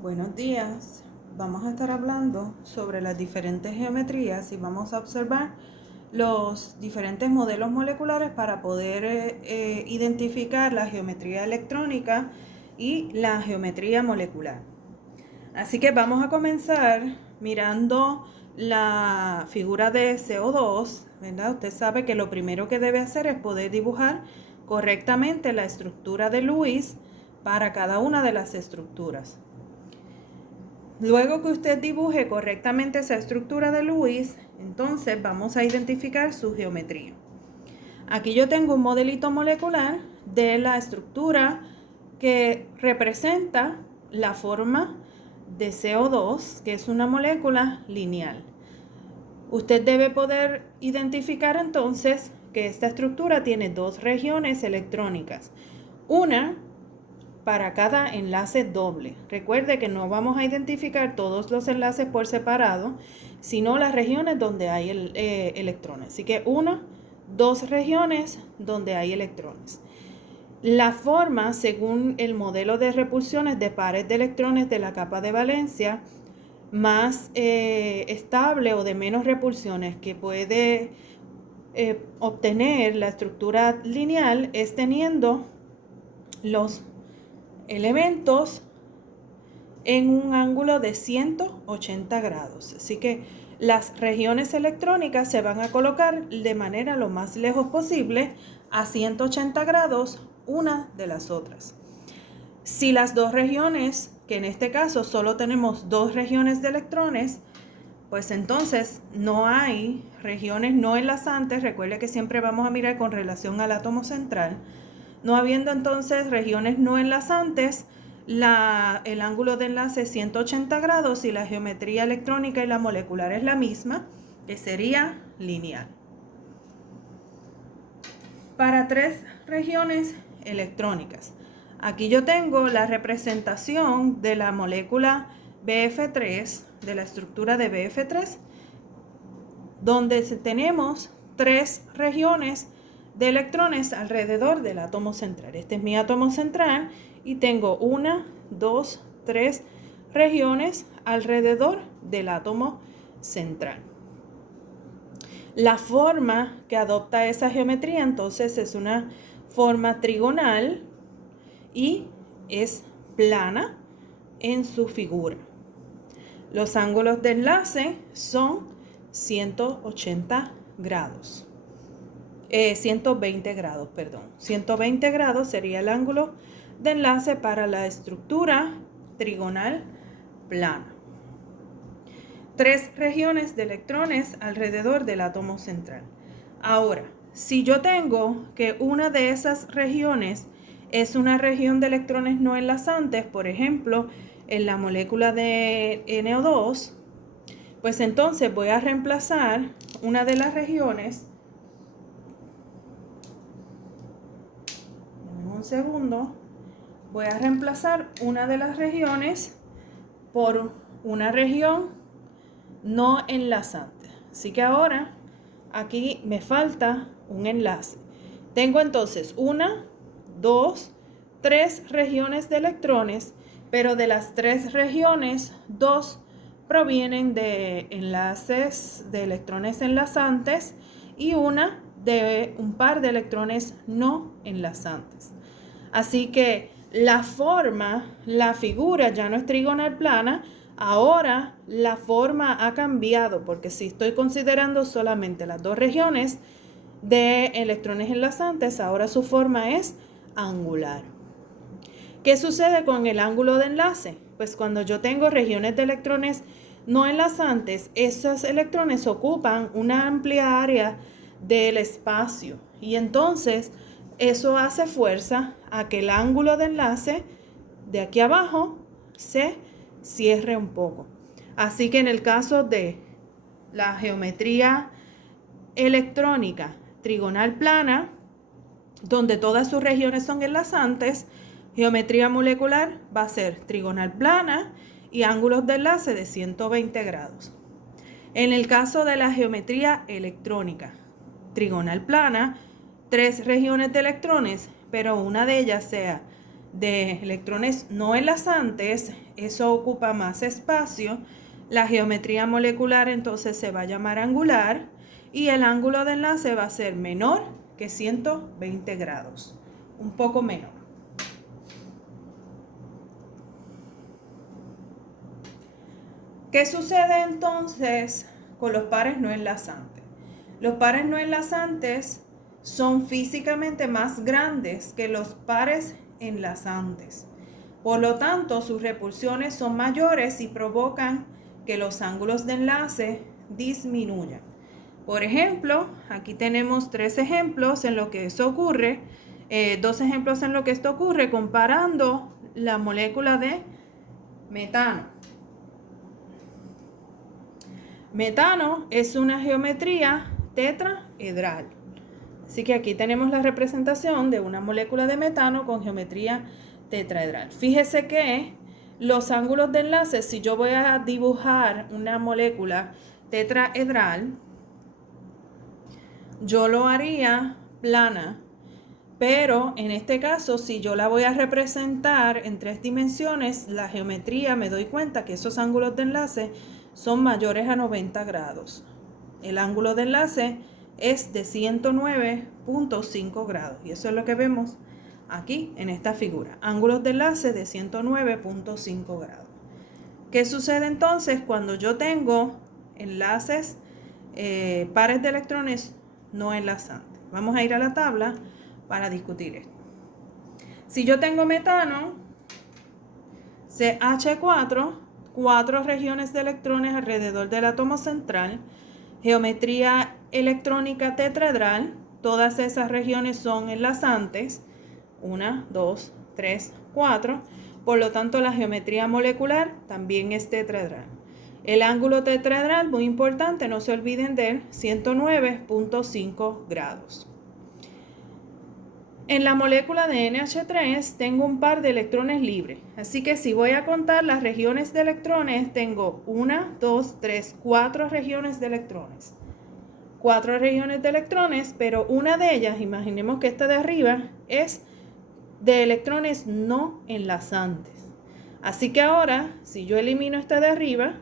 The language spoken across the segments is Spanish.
Buenos días. Vamos a estar hablando sobre las diferentes geometrías y vamos a observar los diferentes modelos moleculares para poder identificar la geometría electrónica y la geometría molecular. Así que vamos a comenzar mirando la figura de CO2, ¿verdad? Usted sabe que lo primero que debe hacer es poder dibujar correctamente la estructura de Lewis para cada una de las estructuras. Luego que usted dibuje correctamente esa estructura de Lewis, entonces vamos a identificar su geometría. Aquí yo tengo un modelito molecular de la estructura que representa la forma de CO2, que es una molécula lineal. Usted debe poder identificar entonces que esta estructura tiene dos regiones electrónicas. Una para cada enlace doble. Recuerde que no vamos a identificar todos los enlaces por separado, sino las regiones donde hay electrones. Así que dos regiones donde hay electrones. La forma, según el modelo de repulsiones de pares de electrones de la capa de valencia, más estable o de menos repulsiones que puede obtener la estructura lineal es teniendo los elementos en un ángulo de 180 grados. Así que las regiones electrónicas se van a colocar de manera lo más lejos posible a 180 grados una de las otras. Si las dos regiones, que en este caso solo tenemos dos regiones de electrones, pues entonces no hay regiones no enlazantes. Recuerde que siempre vamos a mirar con relación al átomo central. No habiendo entonces regiones no enlazantes, el ángulo de enlace es 180 grados y la geometría electrónica y la molecular es la misma, que sería lineal. Para tres regiones electrónicas. Aquí yo tengo la representación de la molécula BF3, de la estructura de BF3, donde tenemos tres regiones de electrones alrededor del átomo central. Este es mi átomo central y tengo 1, 2, 3 regiones alrededor del átomo central. La forma que adopta esa geometría entonces es una forma trigonal y es plana en su figura. Los ángulos de enlace son 180 grados. 120 grados, perdón. 120 grados sería el ángulo de enlace para la estructura trigonal plana. Tres regiones de electrones alrededor del átomo central. Ahora, si yo tengo que una de esas regiones es una región de electrones no enlazantes, por ejemplo, en la molécula de NO2, pues entonces voy a reemplazar una de las regiones. Un segundo. Voy a reemplazar una de las regiones por una región no enlazante. Así que ahora aquí me falta un enlace. Tengo entonces 1, 2, 3 regiones de electrones, pero de las 3 regiones, 2 provienen de enlaces de electrones enlazantes y una de un par de electrones no enlazantes. Así que la forma, la figura ya no es trigonal plana. Ahora la forma ha cambiado porque si estoy considerando solamente las dos regiones de electrones enlazantes, ahora su forma es angular. ¿Qué sucede con el ángulo de enlace? Pues cuando yo tengo regiones de electrones no enlazantes, esos electrones ocupan una amplia área del espacio y entonces eso hace fuerza a que el ángulo de enlace de aquí abajo se cierre un poco. Así que en el caso de la geometría electrónica trigonal plana, donde todas sus regiones son enlazantes, geometría molecular va a ser trigonal plana y ángulos de enlace de 120 grados. En el caso de la geometría electrónica trigonal plana, 3 regiones de electrones, pero una de ellas sea de electrones no enlazantes, eso ocupa más espacio. La geometría molecular entonces se va a llamar angular y el ángulo de enlace va a ser menor que 120 grados, un poco menor. ¿Qué sucede entonces con los pares no enlazantes? Los pares no enlazantes son físicamente más grandes que los pares enlazantes. Por lo tanto, sus repulsiones son mayores y provocan que los ángulos de enlace disminuyan. Por ejemplo, aquí tenemos 3 ejemplos en lo que esto ocurre, 2 ejemplos en lo que esto ocurre comparando la molécula de metano. Metano es una geometría tetraedral. Así que aquí tenemos la representación de una molécula de metano con geometría tetraedral. Fíjese que los ángulos de enlace, si yo voy a dibujar una molécula tetraedral, yo lo haría plana, pero en este caso, si yo la voy a representar en 3 dimensiones, la geometría me doy cuenta que esos ángulos de enlace son mayores a 90 grados. El ángulo de enlace es de 109.5 grados y eso es lo que vemos aquí en esta figura. Ángulos de enlace de 109.5 grados. ¿Qué sucede entonces cuando yo tengo enlaces, pares de electrones no enlazantes? Vamos a ir a la tabla para discutir esto. Si yo tengo metano, CH4, 4 regiones de electrones alrededor del átomo central, geometría electrónica tetraedral, todas esas regiones son enlazantes, 1, 2, 3, 4, por lo tanto la geometría molecular también es tetraedral. El ángulo tetraedral, muy importante, no se olviden de él, 109.5 grados. En la molécula de NH3 tengo un par de electrones libres, así que si voy a contar las regiones de electrones, tengo 1, 2, 3, 4 regiones de electrones. 4 regiones de electrones, pero una de ellas, imaginemos que esta de arriba, es de electrones no enlazantes. Así que ahora, si yo elimino esta de arriba,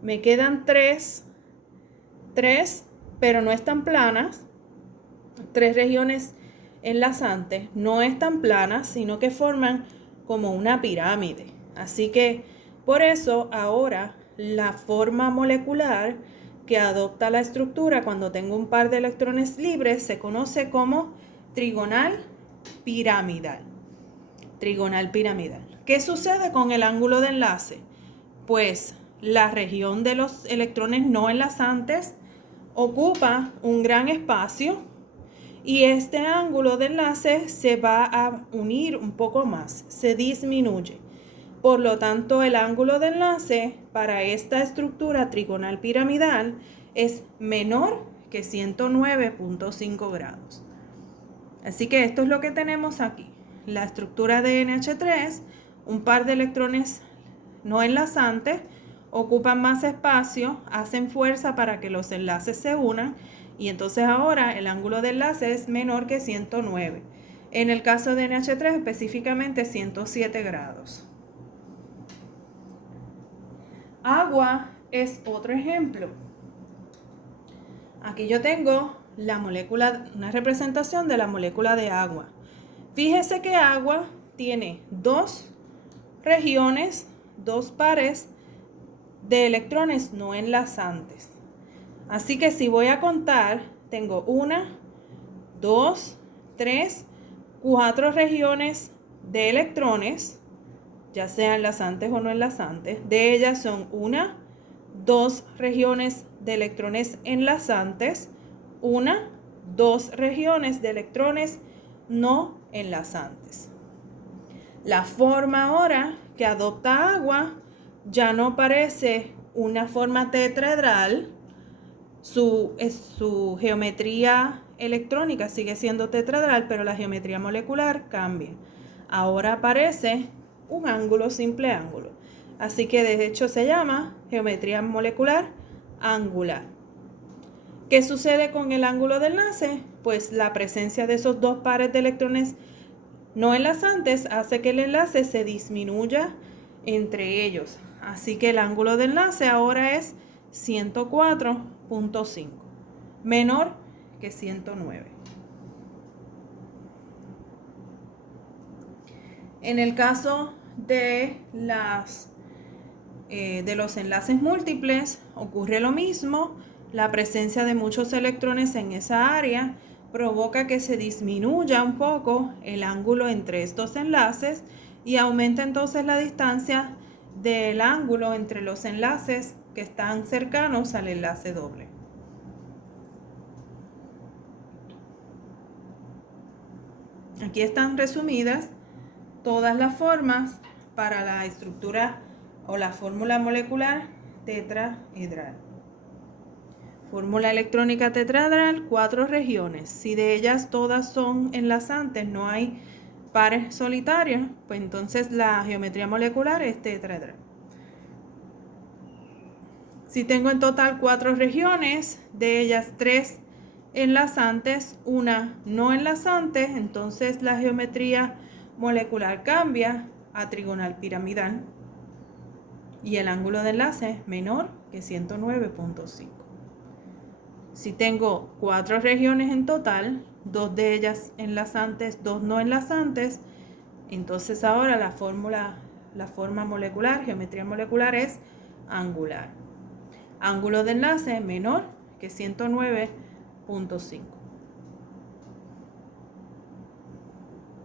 me quedan 3, pero no están planas, 3 regiones enlazantes, no están planas, sino que forman como una pirámide. Así que por eso ahora la forma molecular que adopta la estructura cuando tengo un par de electrones libres se conoce como trigonal piramidal. Trigonal piramidal. ¿Qué sucede con el ángulo de enlace? Pues la región de los electrones no enlazantes ocupa un gran espacio y este ángulo de enlace se va a unir un poco más, se disminuye. Por lo tanto, el ángulo de enlace para esta estructura trigonal piramidal es menor que 109.5 grados. Así que esto es lo que tenemos aquí. La estructura de NH3, un par de electrones no enlazantes, ocupan más espacio, hacen fuerza para que los enlaces se unan y entonces ahora el ángulo de enlace es menor que 109. En el caso de NH3 específicamente 107 grados. Agua es otro ejemplo. Aquí yo tengo la molécula, una representación de la molécula de agua. Fíjese que agua tiene 2 regiones, 2 pares de electrones no enlazantes. Así que si voy a contar, tengo 1, 2, 3, 4 regiones de electrones, ya sean enlazantes o no enlazantes. De ellas son 1, 2 regiones de electrones enlazantes, 1, 2 regiones de electrones no enlazantes. La forma ahora que adopta agua ya no parece una forma tetraedral. Su geometría electrónica sigue siendo tetraedral, pero la geometría molecular cambia. Ahora aparece un ángulo, simple ángulo. Así que de hecho se llama geometría molecular angular. ¿Qué sucede con el ángulo de enlace? Pues la presencia de esos 2 pares de electrones no enlazantes hace que el enlace se disminuya entre ellos. Así que el ángulo de enlace ahora es 104.5, menor que 109. En el caso de los enlaces múltiples ocurre lo mismo. La presencia de muchos electrones en esa área provoca que se disminuya un poco el ángulo entre estos enlaces y aumenta entonces la distancia del ángulo entre los enlaces que están cercanos al enlace doble. Aquí están resumidas todas las formas para la estructura o la fórmula molecular tetraedral. Fórmula electrónica tetraedral, 4 regiones. Si de ellas todas son enlazantes, no hay pares solitarios, pues entonces la geometría molecular es tetraedral. Si tengo en total 4 regiones, de ellas 3 enlazantes, una no enlazante, entonces la geometría molecular cambia a trigonal piramidal y el ángulo de enlace es menor que 109.5. Si tengo 4 regiones en total, 2 de ellas enlazantes, 2 no enlazantes, entonces ahora la forma molecular, geometría molecular es angular. Ángulo de enlace menor que 109.5.